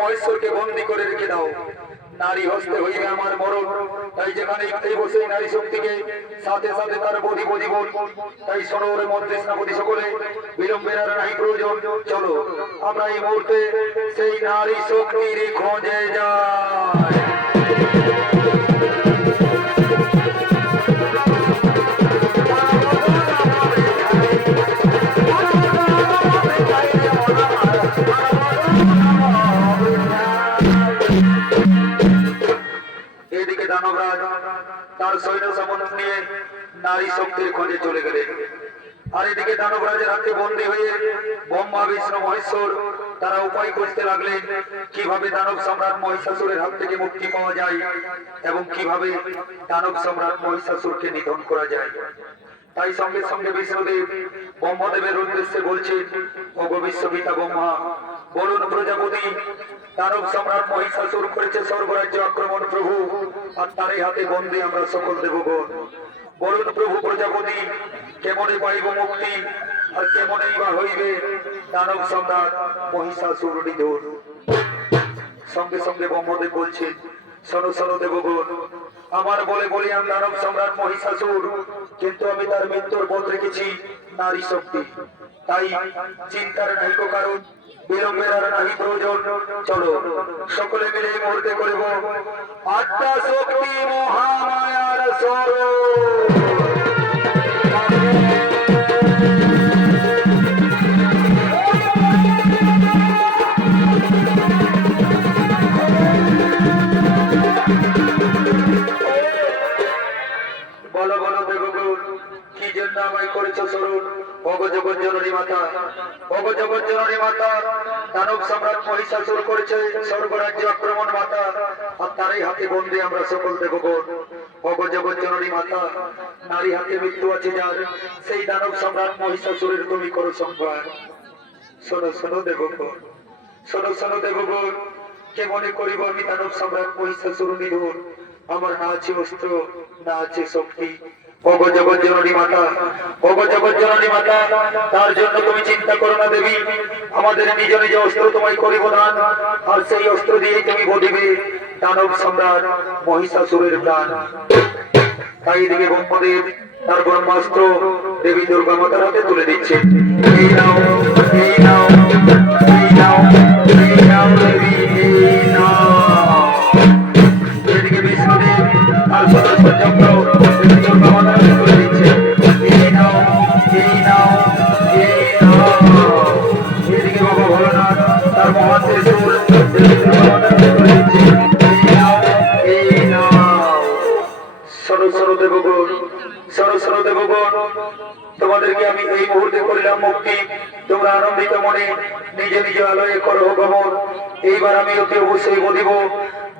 মহেশ্বরকে বন্দী করে রেখে দাও। নারী হস্তে হইবে আমার মরণ। তাই যেখানে এই বসে নারী শক্তিকে সাথে সাথে তার বধি বধিবন। তাই শোনো ওরে মন্ত্রী সেনাপতি সকলে, বিলম্বের আর নাই প্রয়োজন। চলো আমরা এই মুহূর্তে সেই নারী শক্তির খোঁজে যাই। তার সৈন্য সামন্ত নিয়ে নারী শক্তির খোঁজে চলে গেলেন। আর এদিকে দানবরাজের হাতে বন্দী হয়ে ব্রহ্মা বিষ্ণু মহেশ্বর তারা উপায় খুঁজতে লাগলেন কিভাবে দানব সম্রাট মহিষাসুরের হাত থেকে মুক্তি পাওয়া যায় এবং কিভাবে দানব সম্রাট মহিষাসুরকে নিধন করা যায়। তাই সঙ্গে সঙ্গে বিষ্ণুদেব ব্রহ্মদেবের উদ্দেশ্যে বলছেন, ওগো বিশ্বপিতা ব্রহ্মা, বলুন প্রজাপতি, দানব সম্রাট মহিষাসুর করেছে স্বর্গরাজ্য আক্রমণ প্রভু, আর তারই হাতে বন্দী আমরা সকল দেবগণ। বলুন প্রভু প্রজাপতি, কেমনে পাইব মুক্তি আর কেমনেই বা হইবে দানব সম্রাট মহিষাসুর নিধন। সঙ্গে সঙ্গে ব্রহ্মদেব বলছেন, শোনো শোনো দেবগণ, আমার বলে বলিয়ান দানব সম্রাট মহিষাসুর, কিন্তু আমি তার মৃত্যুর পথ রেখেছি নারী শক্তি। তাই চিন্তার নাহিক কারণ, বিলম্বের আর নাহি প্রয়োজন। চলো সকলে মিলে এই মুহূর্তে করিব আত্মা শক্তি মহামায়ার স্বরূপ। বলো বলো দেবগণ, কি জন্য আমায় করেছ স্মরণ? ওগো জগৎ জননী মাতা, ওগো জগৎ জননী মাতা, দানব সম্রাট মহিষাসুর করেছে স্বর্গরাজ্য আক্রমণ মাতা, আর তারই হাতে বন্দী আমরা সকল দেবগণ। ওগো জগৎ জননী মাতা, নারী হাতে মৃত্যু আছে যার, সেই দানব সম্রাট মহিষাসুরের তুমি করো সংহার। শোনো শোনো দেবগণ, শোনো শোনো দেবগণ, কেমনে করিব আমি দানব সম্রাট মহিষাসুর নিধন? আমার না আছে অস্ত্র, না আছে শক্তি। ওগো জগৎ জননী মাতা, ওগো জগৎ জননী মাতা, তার জন্য তুমি চিন্তা করো না দেবী। আমাদের নিজ নিজ অস্ত্র তোমায় করিব দান, আর সেই অস্ত্র দিয়ে তুমি বধিবে দানব সম্রাট মহিষাসুরের প্রাণ। তাই এদিকে ব্রহ্মদেব তার ব্রহ্মাস্ত্র দেবী দুর্গা মাতার হাতে তুলে দিচ্ছে। এই নাও, এই নাও, এই নাও, এই নাও দেবী, এই নাও। এদিকে বিষ্ণুদেব তার সদস্য চক্র দেবী দুর্গা মাতার হাতে তুলে দিচ্ছে। এই নাও, এই নাও, এই নাও। এদিকে বাবা ভোলানাথ তার মহান ত্রিশূল দেবী দুর্গা মাতার হাতে তুলে দিচ্ছে। এই নাও, এই নাও। সরো সরো দেবগণ, সরো সরো দেবগণ, তোমাদেরকে আমি এই মুহূর্তে করিলাম মুক্তি। তোমরা আনন্দিত মনে নিজে নিজে আলয়ে করো গমন। এইবার আমি অতি অবশ্যই বলিব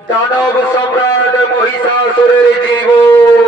দানব সম্রাট মহিষাসুরের জীবন।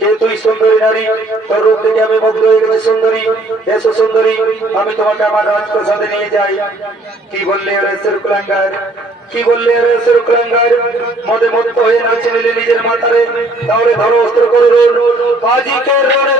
যে তুই সুন্দরী নারী, তোর রূপ দেখে আমি মুগ্ধ হয়ে গেছি সুন্দরী। এসো সুন্দরী, আমি তোমাকে আমার রাজপ্রাসাদে নিয়ে যাই। কি বললে রেসের কুলাঙ্গার, কি বললে রেসের কুলাঙ্গার? মদে মত্ত হয়ে নাচে নিলে নিজের মাথারে, তাহলে ধরো অস্ত্র করো, আজিকে রণে